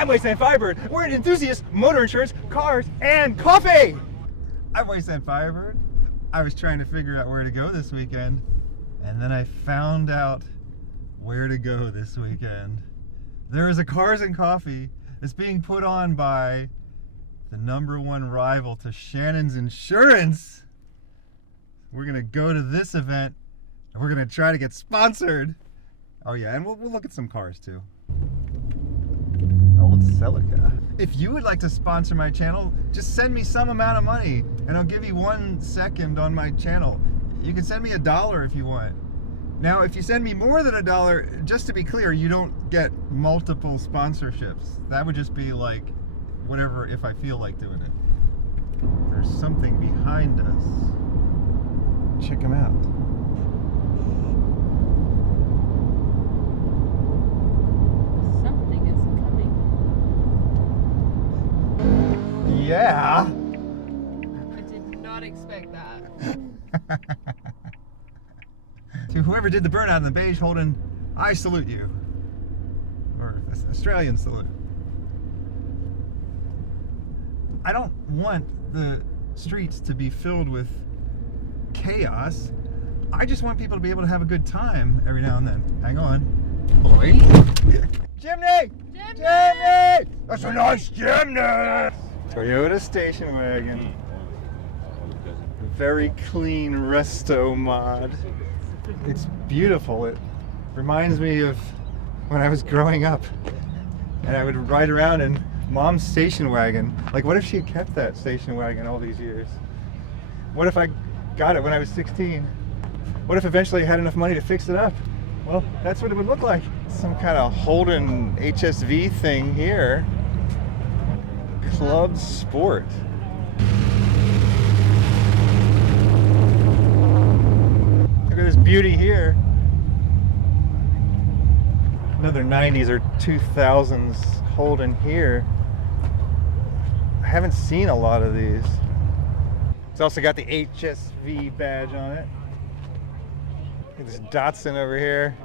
I'm WastelandFirebird. We're an enthusiast, motor insurance, cars, and coffee. I'm WastelandFirebird. I was trying to figure out where to go this weekend, and then I found out where to go this weekend. There is a Cars and Coffee that's being put on by the #1 rival to Shannon's Insurance. We're gonna go to this event and we're gonna try to get sponsored. Oh yeah, and we'll look at some cars too. Old Celica. If you would like to sponsor my channel, just send me some amount of money and I'll give you 1 second on my channel. You can send me $1 if you want. Now, if you send me more than $1, just to be clear, you don't get multiple sponsorships. That would just be like whatever, if I feel like doing it. There's something behind us. Check him out. Something is coming. Yeah. I did not expect that. To whoever did the burnout in the beige, Holden, I salute you. Or Australian salute. I don't want the streets to be filled with chaos. I just want people to be able to have a good time every now and then. Hang on. Boy. Chimney! Chimney! That's a nice chimney! Toyota station wagon. Very clean resto mod. It's beautiful. It reminds me of when I was growing up and I would ride around in Mom's station wagon. Like, what if she had kept that station wagon all these years? What if I got it when I was 16? What if eventually I had enough money to fix it up? Well, that's what it would look like. Some kind of Holden HSV thing here. Club Sport. Look at this beauty here. Another 90s or 2000s Holden here. I haven't seen a lot of these. It's also got the HSV badge on it. Look at this Datsun over here.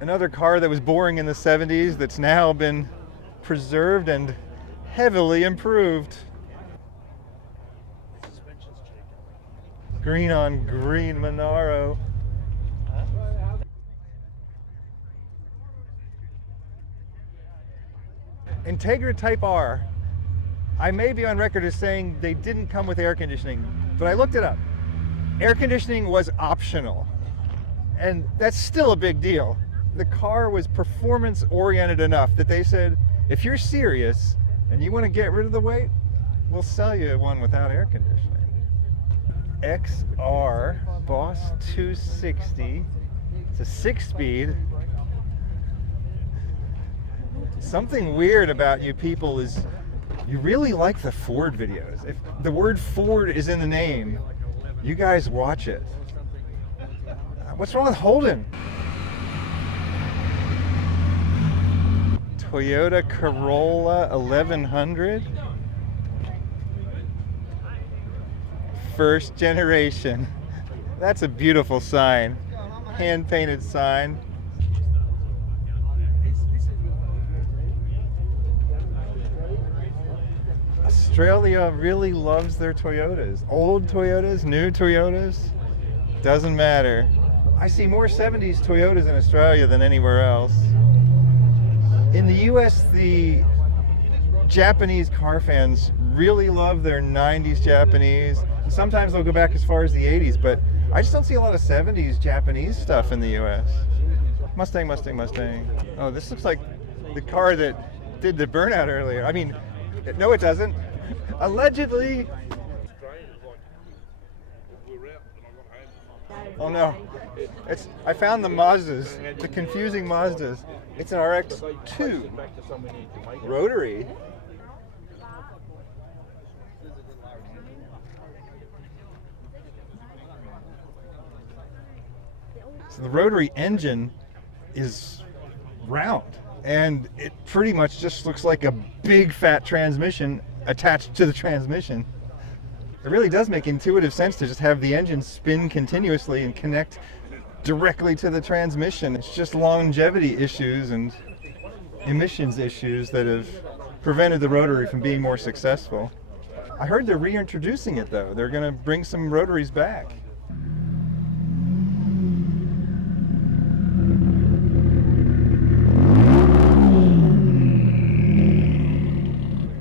Another car that was boring in the 70s that's now been preserved and heavily improved. Green on green Monaro. Integra Type R. I may be on record as saying they didn't come with air conditioning, but I looked it up. Air conditioning was optional, and that's still a big deal. The car was performance oriented enough that they said, if you're serious and you want to get rid of the weight, we'll sell you one without air conditioning. XR Boss 260. It's a 6-speed. Something weird about you people is you really like the Ford videos. If the word Ford is in the name, you guys watch it. What's wrong with Holden? Toyota Corolla 1100. First generation. That's a beautiful sign. Hand-painted sign. Australia really loves their Toyotas. Old Toyotas, new Toyotas, doesn't matter. I see more 70s Toyotas in Australia than anywhere else. In the US, the Japanese car fans really love their 90s Japanese. Sometimes they'll go back as far as the 80s, but I just don't see a lot of 70s Japanese stuff in the US. Mustang, Mustang, Mustang. Oh, this looks like the car that did the burnout earlier. I mean, no it doesn't. Allegedly. Oh no. I found the Mazdas, the confusing Mazdas. It's an RX-2 rotary. So the rotary engine is round, and it pretty much just looks like a big fat transmission attached to the transmission. It really does make intuitive sense to just have the engine spin continuously and connect directly to the transmission. It's just longevity issues and emissions issues that have prevented the rotary from being more successful. I heard they're reintroducing it though. They're going to bring some rotaries back.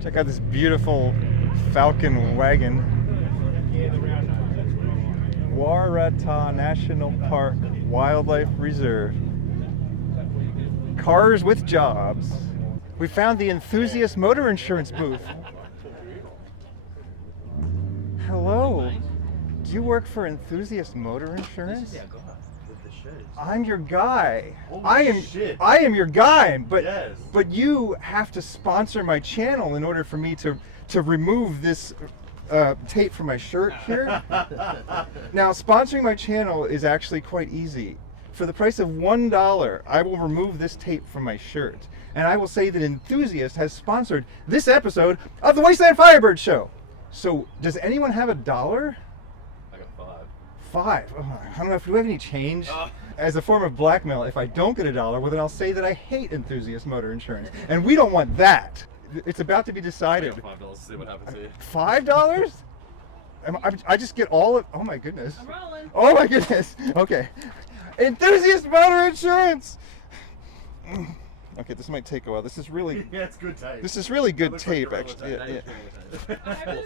Check out this beautiful Falcon wagon. Waratah National Park Wildlife Reserve. Cars with jobs. We found the Enthusiast motor insurance booth. Hello. Do you work for Enthusiast Motor Insurance? I'm your guy. I am your guy, but you have to sponsor my channel in order for me to remove this tape from my shirt here. Now, sponsoring my channel is actually quite easy. For the price of $1, I will remove this tape from my shirt, and I will say that Enthusiast has sponsored this episode of the Wasteland Firebird Show. So, does anyone have $1? I got 5. Oh, I don't know if we have any change. As a form of blackmail, if I don't get $1, well then I'll say that I hate Enthusiast Motor Insurance, and we don't want that. It's about to be decided. $5 to see what happens here. $5? I just get all of. Oh my goodness. I'm rolling. Oh my goodness. Okay. Enthusiast Motor Insurance. Okay, this might take a while. This is really. Yeah, it's good tape. This is really good tape, Corolla actually. tape. Yeah.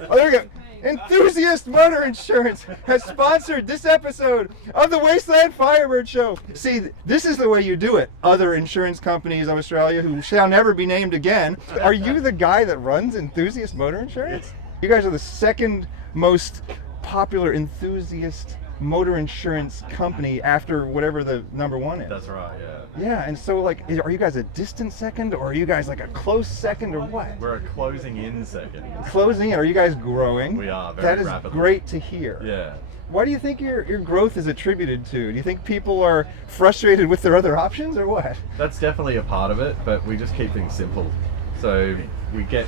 Oh, there we go. Enthusiast Motor Insurance has sponsored this episode of the Wasteland Firebird Show. See, this is the way you do it. Other insurance companies of Australia who shall never be named again. Are you the guy that runs Enthusiast Motor Insurance? You guys are the second most popular enthusiast motor insurance company after whatever the number one is. That's right, yeah. Yeah, and so like, are you guys a distant second, or are you guys like a close second, or what? We're a closing in second. Closing in. Are you guys growing? We are, very That is rapidly. great to hear. Yeah. Why do you think your growth is attributed to? Do you think people are frustrated with their other options, or what? That's definitely a part of it, but we just keep things simple. So we get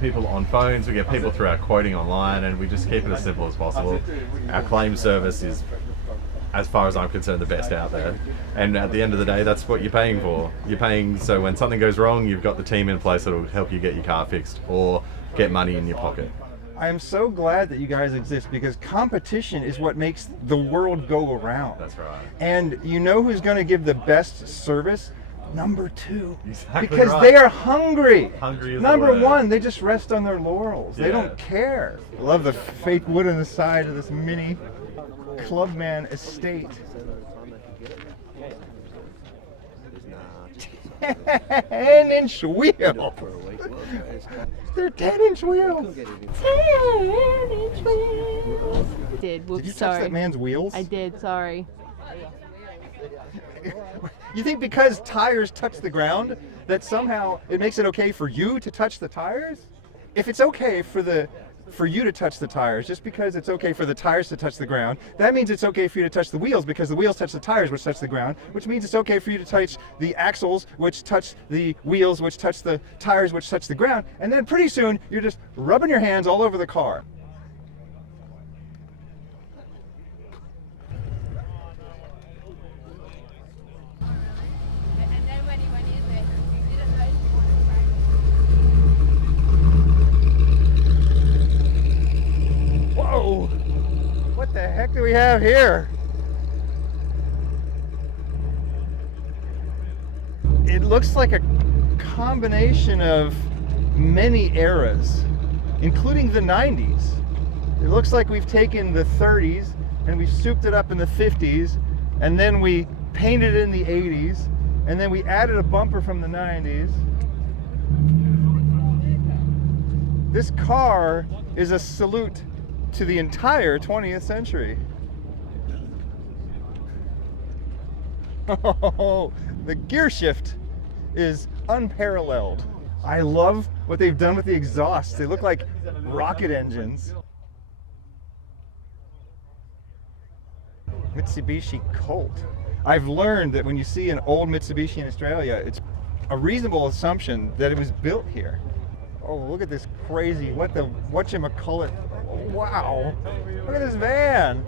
people on phones, we get people through our quoting online, and we just keep it as simple as possible. Our claim service is, as far as I'm concerned, the best out there. And at the end of the day, that's what you're paying for. You're paying so when something goes wrong, you've got the team in place that'll help you get your car fixed or get money in your pocket. I am so glad that you guys exist, because competition is what makes the world go around. That's right. And you know who's going to give the best service? Number 2. Exactly because right. they are hungry. Hungry is the Number word. 1, they just rest on their laurels. They Yeah. don't care. I love the fake wood on the side of this mini Clubman estate. 10-inch wheel. They're 10-inch wheels. 10-inch wheels. Did. Whoops, Did you touch sorry. that man's wheels? I did, sorry. You think because tires touch the ground that somehow it makes it okay for you to touch the tires? If it's okay for you to touch the tires, just because it's okay for the tires to touch the ground, that means it's okay for you to touch the wheels, because the wheels touch the tires, which touch the ground, which means it's okay for you to touch the axles, which touch the wheels, which touch the tires, which touch the ground, and then pretty soon you're just rubbing your hands all over the car. Whoa! What the heck do we have here? It looks like a combination of many eras, including the 90s. It looks like we've taken the 30s and we've souped it up in the 50s, and then we painted it in the 80s, and then we added a bumper from the 90s. This car is a salute to the entire 20th century. Oh, the gear shift is unparalleled. I love what they've done with the exhausts. They look like rocket engines. Mitsubishi Colt. I've learned that when you see an old Mitsubishi in Australia, it's a reasonable assumption that it was built here. Oh, look at this crazy, whatchamacallit. Wow, look at this van.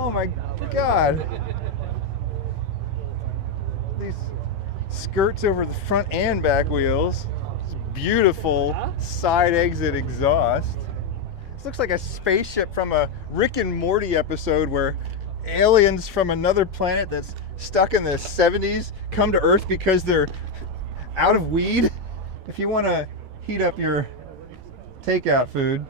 Oh my God. These skirts over the front and back wheels. This beautiful side exit exhaust. This looks like a spaceship from a Rick and Morty episode where aliens from another planet that's stuck in the 70s come to Earth because they're out of weed. If you want to heat up your takeout food,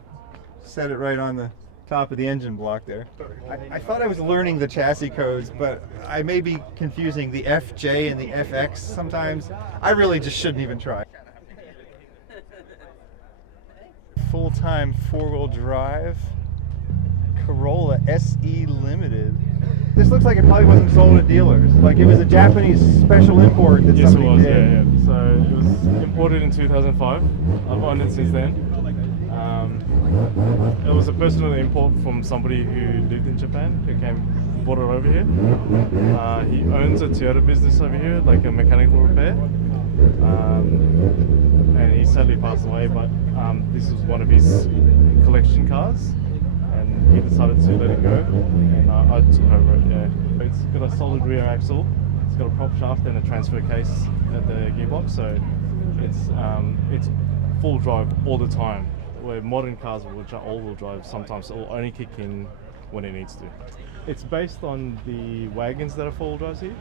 set it right on the top of the engine block there. I thought I was learning the chassis codes, but I may be confusing the FJ and the FX sometimes. I really just shouldn't even try. Full-time four-wheel drive Corolla SE Limited. This looks like it probably wasn't sold at dealers. Like it was a Japanese special import that Yes, it somebody was. did. Yeah. So it was imported in 2005. I've owned it since then. It was a personal import from somebody who lived in Japan who bought it over here. He owns a Toyota business over here, like a mechanical repair. And he sadly passed away, but this was one of his collection cars, and he decided to let it go, and I took over it. Yeah, it's got a solid rear axle, it's got a prop shaft and a transfer case at the gearbox, so it's full drive all the time. Where modern cars, which are all-wheel drive, sometimes will only kick in when it needs to. It's based on the wagons that are four-wheel drives here,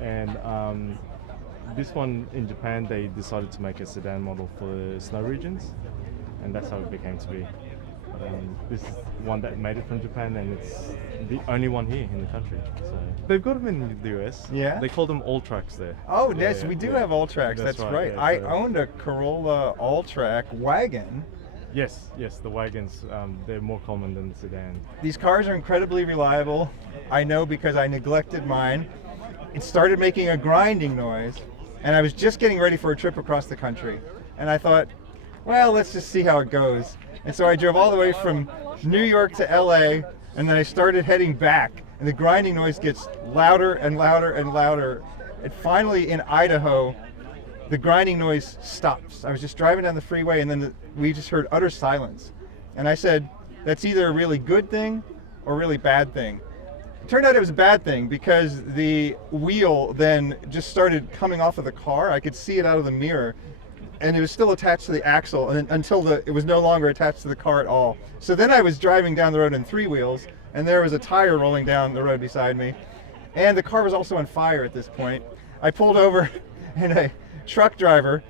and this one in Japan, they decided to make a sedan model for the snow regions, and that's how it became to be. This is one that made it from Japan, and it's the only one here in the country. So they've got them in the US. Yeah. They call them all-tracks there. Oh, yes, we do have all-tracks. That's right. Yeah, I so- owned a Corolla all-track wagon. Yes, the wagons, they're more common than the sedan. These cars are incredibly reliable. I know because I neglected mine. It started making a grinding noise, and I was just getting ready for a trip across the country. And I thought, well, let's just see how it goes. And so I drove all the way from New York to LA, and then I started heading back, and the grinding noise gets louder and louder and louder. And finally in Idaho, the grinding noise stops. I was just driving down the freeway, and then we just heard utter silence. And I said, that's either a really good thing or a really bad thing. It turned out it was a bad thing because the wheel then just started coming off of the car. I could see it out of the mirror, and it was still attached to the axle until it was no longer attached to the car at all. So then I was driving down the road in three wheels, and there was a tire rolling down the road beside me. And the car was also on fire at this point. I pulled over, and a truck driver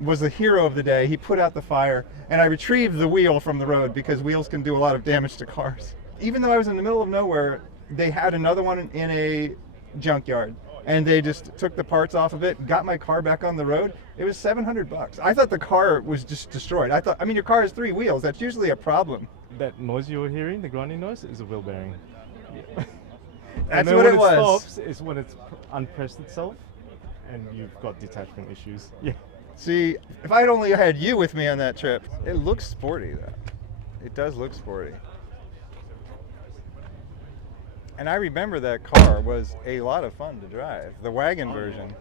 was the hero of the day. He put out the fire, and I retrieved the wheel from the road because wheels can do a lot of damage to cars. Even though I was in the middle of nowhere, they had another one in a junkyard, and they just took the parts off of it, got my car back on the road. It was $700. I thought the car was just destroyed. I mean, your car has three wheels. That's usually a problem. That noise you were hearing, the grinding noise, is a wheel bearing. That's what it was. When it stops is when it's unpressed itself, and you've got detachment issues. Yeah. See, if I'd only had you with me on that trip. It looks sporty, though. It does look sporty. And I remember that car was a lot of fun to drive, the wagon version.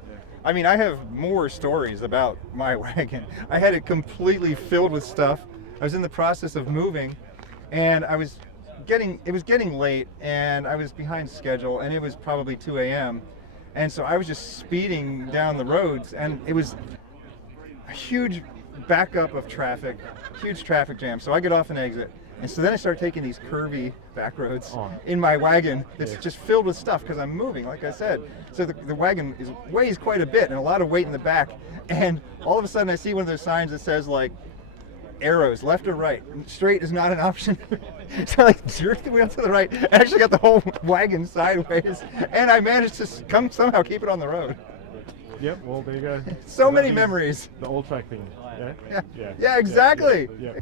I mean, I have more stories about my wagon. I had it completely filled with stuff. I was in the process of moving, and it was getting late, and I was behind schedule, and it was probably 2 a.m. And so I was just speeding down the roads, and it was a huge backup of traffic, huge traffic jam. So I get off an exit. And so then I started taking these curvy back roads in my wagon that's just filled with stuff because I'm moving, like I said. So the wagon weighs quite a bit and a lot of weight in the back. And all of a sudden I see one of those signs that says like arrows, left or right. Straight is not an option. So I like jerked the wheel to the right. I actually got the whole wagon sideways. And I managed to somehow keep it on the road. Yep, well, there you go. So many memories. The old track thing. Yeah? Yeah, exactly. Yeah.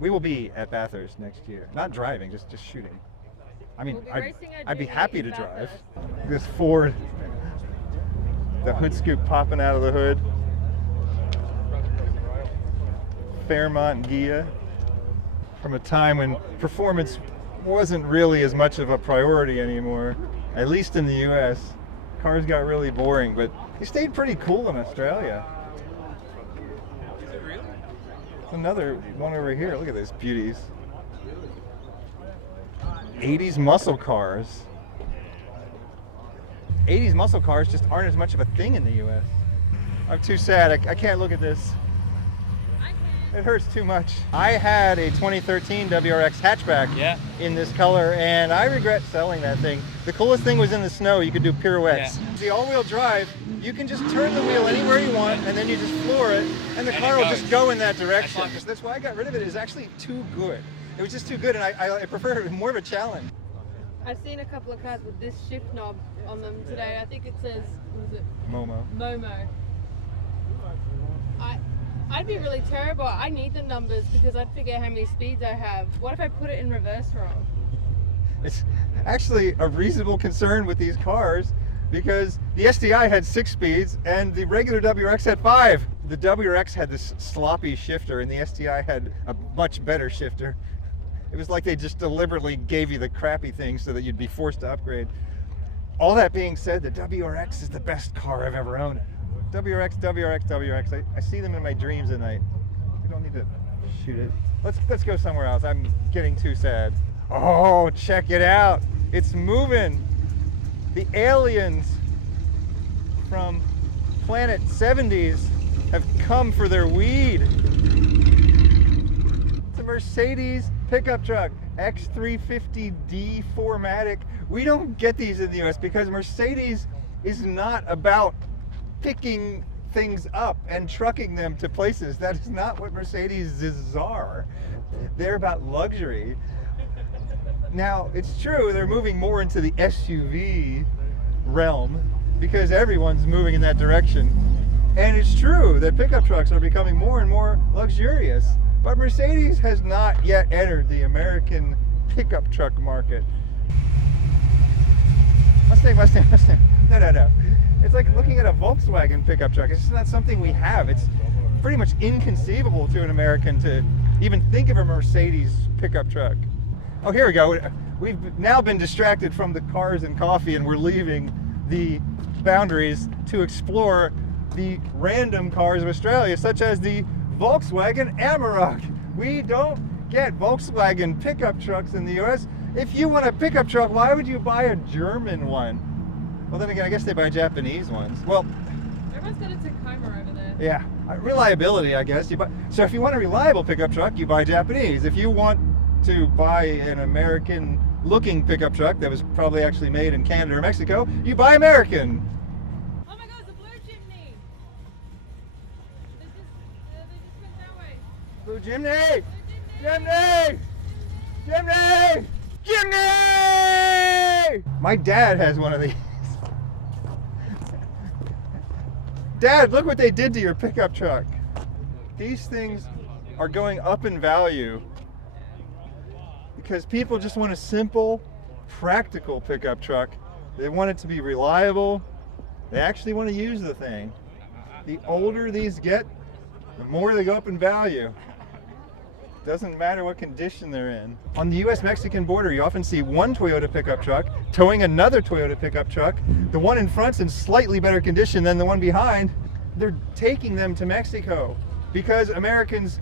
We will be at Bathurst next year. Not driving, just shooting. I mean, I'd be happy to drive. This Ford, the hood scoop popping out of the hood. Fairmont Ghia, from a time when performance wasn't really as much of a priority anymore, at least in the US. Cars got really boring, but they stayed pretty cool in Australia. Another one over here. Look at these beauties. 80s muscle cars. 80s muscle cars just aren't as much of a thing in the US. I'm too sad. I can't look at this. It hurts too much. I had a 2013 WRX hatchback in this color, and I regret selling that thing. The coolest thing was in the snow. You could do pirouettes. The all-wheel drive, you can just turn the wheel anywhere you want, and then you just floor it, and the car will just go in that direction. That's why I got rid of it. It's actually too good. It was just too good, and I prefer it more of a challenge. I've seen a couple of cars with this shift knob on them today. I think it says, what is it? Momo. Momo. I'd be really terrible. I need the numbers because I'd forget how many speeds I have. What if I put it in reverse wrong? It's actually a reasonable concern with these cars because the STI had 6 speeds and the regular WRX had 5. The WRX had this sloppy shifter and the STI had a much better shifter. It was like they just deliberately gave you the crappy thing so that you'd be forced to upgrade. All that being said, the WRX is the best car I've ever owned. WRX, WRX, WRX. I see them in my dreams at night. You don't need to shoot it. Let's go somewhere else. I'm getting too sad. Oh, check it out. It's moving. The aliens from Planet 70s have come for their weed. It's a Mercedes pickup truck, X350D 4MATIC. We don't get these in the US because Mercedes is not about picking things up and trucking them to places. That is not what Mercedes are. They're about luxury. Now, it's true, they're moving more into the SUV realm because everyone's moving in that direction. And it's true that pickup trucks are becoming more and more luxurious. But Mercedes has not yet entered the American pickup truck market. Mustang. No. It's like looking at a Volkswagen pickup truck. It's just not something we have. It's pretty much inconceivable to an American to even think of a Mercedes pickup truck. Oh, here we go. We've now been distracted from the cars and coffee, and we're leaving the boundaries to explore the random cars of Australia, such as the Volkswagen Amarok. We don't get Volkswagen pickup trucks in the US. If you want a pickup truck, why would you buy a German one? Well, then again, I guess they buy Japanese ones. Well, Everyone's got a Tacoma over there. yeah, reliability, I guess. So if you want a reliable pickup truck, you buy Japanese. If you want to buy an American-looking pickup truck that was probably actually made in Canada or Mexico, you buy American. Oh my God, it's a blue chimney. They just went that way. Blue Jimny! Jimny! My dad has one of these. Dad, look what they did to your pickup truck. These things are going up in value because people just want a simple, practical pickup truck. They want it to be reliable. They actually want to use the thing. The older these get, the more they go up in value. Doesn't matter what condition they're in. On the US-Mexican border, you often see one Toyota pickup truck towing another Toyota pickup truck. The one in front's in slightly better condition than the one behind. They're taking them to Mexico because Americans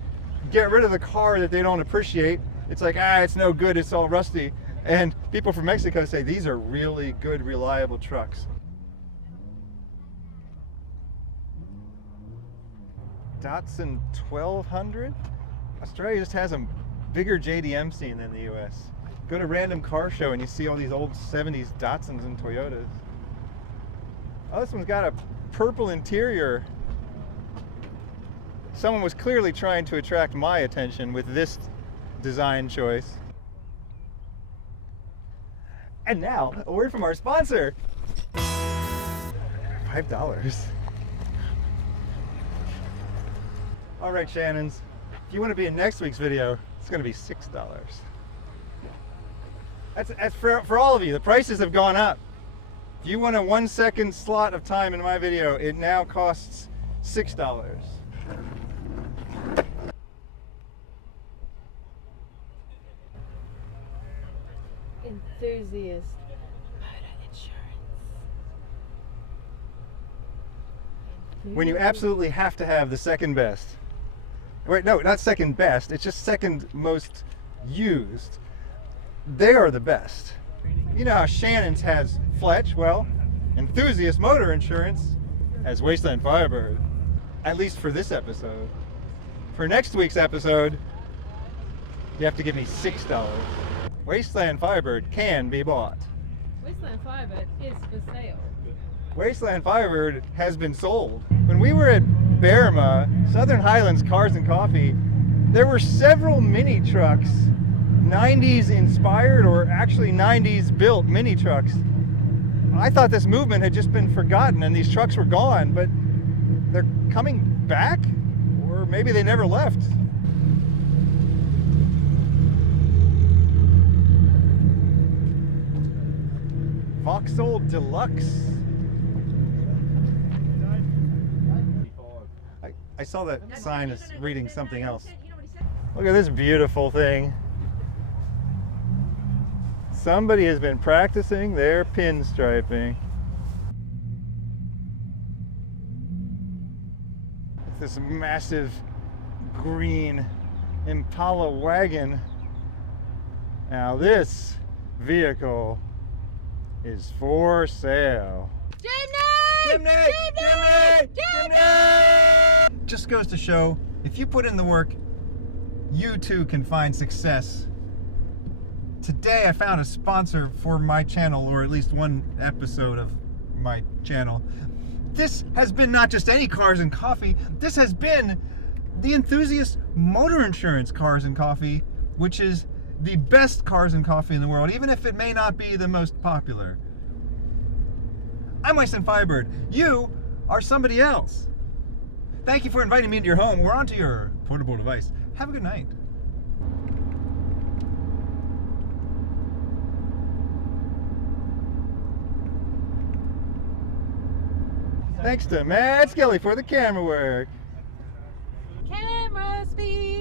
get rid of the car that they don't appreciate. It's like, it's no good, it's all rusty. And people from Mexico say, these are really good, reliable trucks. Datsun 1200? Australia just has a bigger JDM scene than the US. Go to a random car show and you see all these old 70s Datsuns and Toyotas. Oh, this one's got a purple interior. Someone was clearly trying to attract my attention with this design choice. And now, a word from our sponsor. $5. All right, Shannons. If you want to be in next week's video, it's going to be $6. That's for all of you. The prices have gone up. If you want a 1-second slot of time in my video, it now costs $6. Enthusiast motor insurance. When you absolutely have to have the second best, Wait, no, not second best. It's just second most used. They are the best. You know how Shannon's has Fletch? Well, Enthusiast Motor Insurance has Wasteland Firebird. At least for this episode. For next week's episode, you have to give me $6. Wasteland Firebird can be bought. WastelandFirebird is for sale. Wasteland Firebird has been sold. When we were at Berma, Southern Highlands Cars and Coffee, there were several mini trucks, 90s inspired or actually 90s built mini trucks. I thought this movement had just been forgotten and these trucks were gone, but they're coming back? Or maybe they never left. Vauxhall Deluxe. I saw that sign is reading something else. Look at this beautiful thing. Somebody has been practicing their pinstriping. This massive green Impala wagon. Now this vehicle is for sale. Just goes to show, if you put in the work, you too can find success. Today I found a sponsor for my channel, or at least one episode of my channel. This has been not just any Cars and Coffee, this has been the Enthusiast Motor Insurance Cars and Coffee, which is the best Cars and Coffee in the world, even if it may not be the most popular. I'm WastelandFirebird. You are somebody else. Thank you for inviting me into your home or onto your portable device. Have a good night. Thanks to Matt Skelly for the camera work. Camera speed.